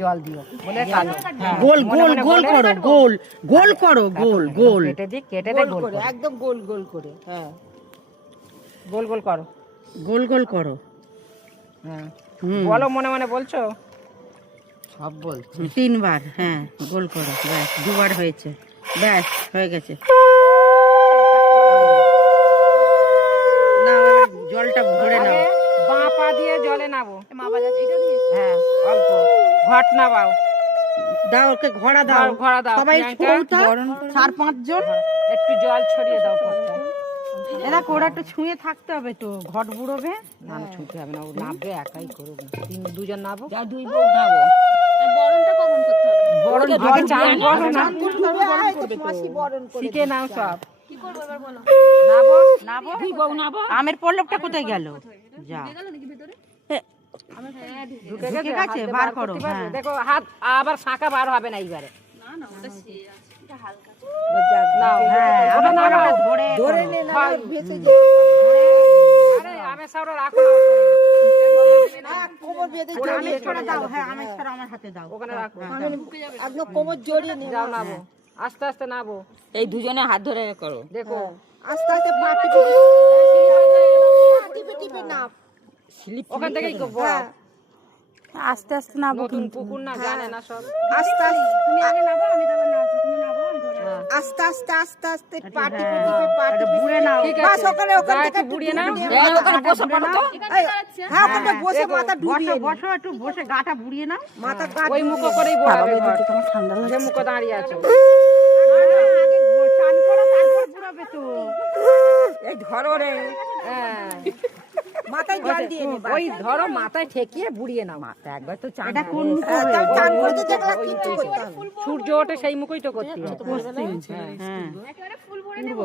জল দিও বলে গোল গোল গোল করো, গোল গোল করো, গোল গোল কেটে দে গোল করে, একদম গোল গোল করে। হ্যাঁ, গোল গোল করো, গোল গোল করো। হ্যাঁ বলো, মনে মনে বলছো? সব বলছি 3 বার। হ্যাঁ, গোল করো। ব্যাস 2 বার হয়েছে, ব্যাস হয়ে গেছে। না, জলটা ভরে নাও। বাঁ পা দিয়ে জলে নাবো। হ্যাঁ, অল্প ঘট নাবাও। দাও ওকে, ঘোড়া দাও, ঘোড়া দাও। সবাই ছুঁতো 4-5 জন। একটু জল ছড়িয়ে দাও ঘরটা। এরা কোড়া একটু ছুঁয়ে থাকতে হবে তো, ঘট বুড়োবে না না, ছুঁতে হবে না, ও নাববে, একাই করবে। 2 জন নাবো। যা 2 বউ নাবো। বরণটা কখন করতে হবে? বরণ আগে চান করবে না, বরণ করবে তো। শিখে নাও সব। কি করব এবার বলো? নাবো নাবো, 2 বউ নাবো। আমের পল্লবটা কোথায় গেল? যা গেল নাকি ভিতরে? ঢুকে ঢুকে গেছে, বার করো। হ্যাঁ, দেখো হাত আবার ফাঁকা বার হবে না এইবারে। না না, ওটা সে আছে, এটা হালকা। নাও, হ্যাঁ, আবার নাও, ধরে ধরে নে না, ভেসে যাবে। আরে আমের সাউরা রাখো না, কোমর বেঁধে আমের ছড়া দাও। হ্যাঁ, আমের ছড়া আমার হাতে দাও, ওখানে রাখো। একদম কোমর জড়িয়ে নিয়ে যাও নাবো, আস্তে আস্তে নাবো। এই দুজনে হাত ধরে করো। দেখো আস্তে আস্তে পা টিপে টিপে নাপ। ওখান থেকেই বড়াও। আস্তে আস্তে নাবো, নতুন পুকুর না, জানে না সব। আস্তে আস্তে তুমি আগে নাবো, আমি তারপর নাবো। তুমি নাবো, আমি ধরে রাখবো। আস্তে আস্তে আস্তে আস্তে পা টিপে টিপে পা টিপে বুড়ে নাও। ঠিক বাস আছে, ওখানে থেকে বুড়িয়ে নাও। এই ওখানে বসে পড়ো তো। হ্যাঁ, ওখানে বসে মাথা ডুবিয়ে বসো, একটু বসে গাটা বুড়িয়ে নাও, মাথা গা ওই মুখো করেই বড়াবে। যে মুখো দাঁড়িয়ে আছো, আগে চান করো, তারপর বুড়াবে তো। এই ধরো রে। হ্যাঁ, মাথায় জল দিয়ে নে। ওই ধরো, মাথায় ঠেকিয়ে বুড়িয়ে নাও। মাথা একবার তো চান, এটা কোন মুখো হবে? চান করতে দেখলা কিচ্ছু করতে হবে। সূর্য ওঠে সেই মুখই তো করতে হবে। হ্যাঁ, একেবারে ফুল ভরে নেব।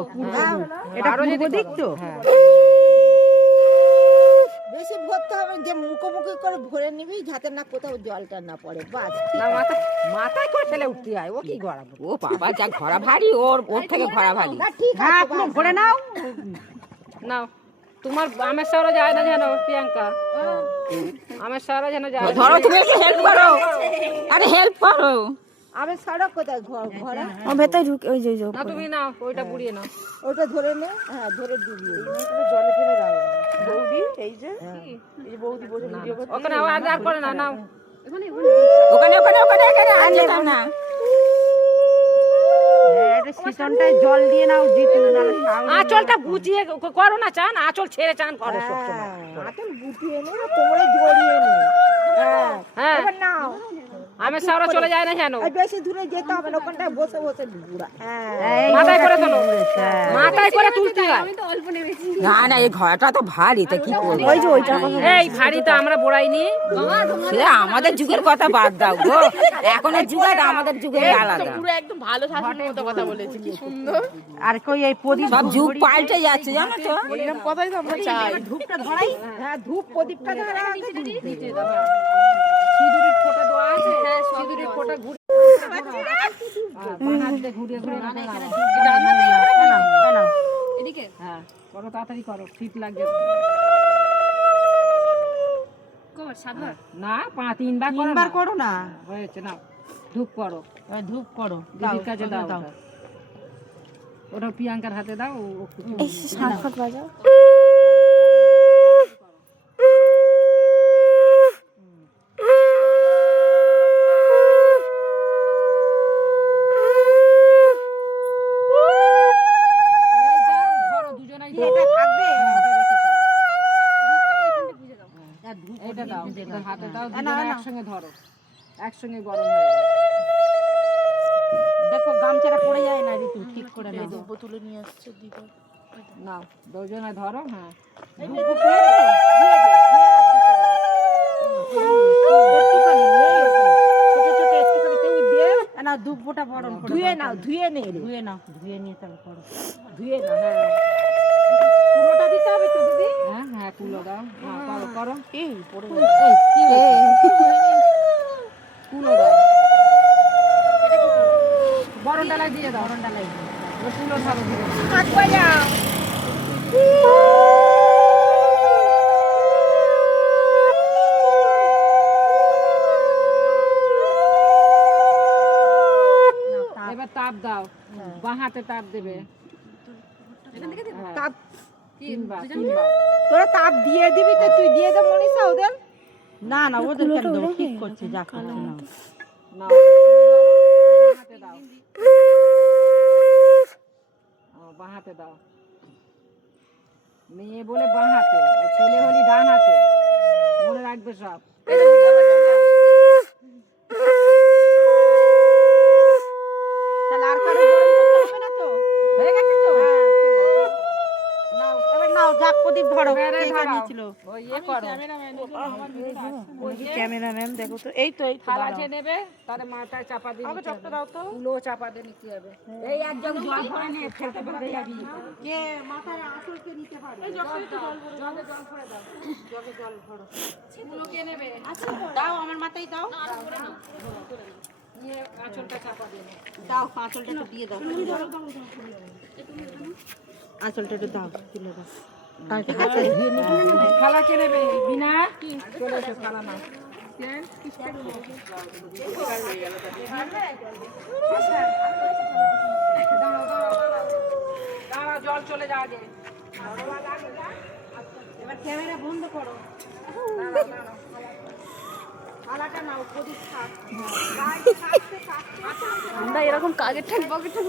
এটা পূর্ব দিক তো। হ্যাঁ, বেশি ভরতে হবে, যে মুখোমুখি করে ভরে নিবি, যাতে না কোথাও জলটা না পড়ে। বাস না, মাথায় করে ফেলে উঠতে হয়। ও কি গড়াবো? ও বাবা, যা ঘোড়া ভারী, ওর থেকে ঘোড়া ভারী। না, ঠিক আছে, পুরো ভরে নাও। নাও, তোমার আমের সারা যায় না যেন, প্রিয়াঙ্কা। আমের সারা যেন যায়। ধরো, তুমি একটু হেল্প করো। আরে হেল্প করো। আমি সড়ক কোথায় ঘরে? ও ভেতরে ঢুকে, ওই যে না, তুমি নাও, ওইটা বুড়িয়ে নাও। ওটা ধরে নে। হ্যাঁ, ধরে ডুবিয়ে জলে ফেলে দাও। বৌদি, এই যে এই যে বৌদি বসে ভিডিও করছে। ওখানে আওয়াজ আর করে না, নাও। ওখানে ওখানে ওখানে এখানে আর যেতাম না। এটা সিটনটায় জল দিয়ে নাও, জিতু না। আঁচলটা গুছিয়ে করো না, চান আঁচল ছেড়ে চান করো সবসময়। আঁচল গুটিয়ে নে, কোমরে জড়িয়ে নে। হ্যাঁ, হ্যাঁ, এবার নাও। আমের সারা চলে যায় না কেন? এই বেশি দূরে যেতে হবে না, ওখানটায় বসে বসে ঘুরা। মাথায় করে তোলো, মাথায় করে তুলতে হয়। আমি তো অল্প নেমেছি। না না, এই ঘোড়াটা তো ভারী, তা কি করবো? ওই যে ওইটা এই ভারী তো আমরা বোড়াইনি। সে আমাদের যুগের কথা বাদ দাও গো, এখনের যুগ আর আমাদের যুগের আলাদা। পুরো একদম ভালো শাশুড়ির মতো কথা বলেছে, কি সুন্দর। আর কই এই প্রদীপ, সব যুগ পাল্টে যাচ্ছে, জানো তো। এরকম কথাই তো আমরা চাই। ধূপটা ধরাই। হ্যাঁ, ধূপ প্রদীপটা ধরা আছে। সিঁদুরের ফোঁটা দেওয়া আছে, সিঁদুরের ফোঁটা ঘুরে হাত দিয়ে ঘুরিয়ে ঘুরিয়ে নাও। এদিকে হ্যাঁ, করো, তাড়াতাড়ি করো, শীত লাগবে। কবার 7 বার? না, 3বার করো। 3বার করো না। হয়েছে, নাও, ধূপ করো। ধূপ করো, দিদির কাছে দাও। ওটা প্রিয়াঙ্কার হাতে দাও। এই শাঁখট বাজাও। হাতে দাও, একসঙ্গে ধরো, একসঙ্গে গরম হয়ে যাবে। দেখো গামছাটা পড়ে যায় না, ঋতু ঠিক করে নাও। তুলে নিয়ে আসছে দিদা। নাও, দুজনে ধরো। হ্যাঁ, ওটা বরণ করে ধুয়ে নাও, ধুয়ে নে রে। ধুয়ে নাও, ধুয়ে নিয়ে তাহলে করো। ধুয়ে নাও, হ্যাঁ। পুরোটা দিতে হবে তো দিদি? হ্যাঁ হ্যাঁ কুলো দাও, হ্যাঁ করো করো এই পড়ে এই কি হয়েছে? কুলো দাও, বরণ ডালায় দিয়ে দাও, বরণ ডালাই দিয়ে। ও কুলো ঢালো ধীরে ধীরে। হাত বাজাও। এবার তাপ দাও, বাঁ হাতে তাপ দেবে। তাপ তিনবার তোরা তাপ দিয়ে দিবি তো, তুই দিয়ে দে মনীষা ওদের। না না, ওদের কেন দেবো? ঠিক করছে, যা করছে না। নাও, বাঁ হাতে দাও, বাঁ হাতে দাও। মেয়ে বলে বাঁ হাতে, আর ছেলে হলি ডান হাতে, মনে রাখবে সব। তাহলে আর কারো গরম করতে হবে না তো? হয়ে গেছে তো? নাও, এবার নাও, যাক প্রদীপ ধরো। এবারে কে ধরাও। বানিয়েছিল? ওই ইয়ে করো, ক্যামেরাম্যান দেখো তো, এই তো এই তো থালা যে নেবে তার মাথায় চাপা দিয়ে নিতে হবে। দাও তো। কুলো চাপা দিয়ে নিতে হবে। এই একজন জল ভরে নিয়ে খেলতে ফেলতে যাবি। কে মাথায় আঁচলকে নিতে পারে? জলে জল ভরে দাও। কুলো কে নেবে? দাও, আমার মাথায় দাও। নিয়ে আঁচলটা চাপা দিয়ে নাও। দাও, আঁচলটা একটু দিয়ে দাও। আঁচলটা একটু দাও, তুলে দাও। থালা কে নেবে? বিনা চলে এসো, থালা নাও। দাঁড়াও, জল চলে যাওয়া যায়। এবার ক্যামেরা বন্ধ করো। থালাটা নাও, প্রদীপ থাক। আমরা এরকম কাগের ঠাক বকের ঠাক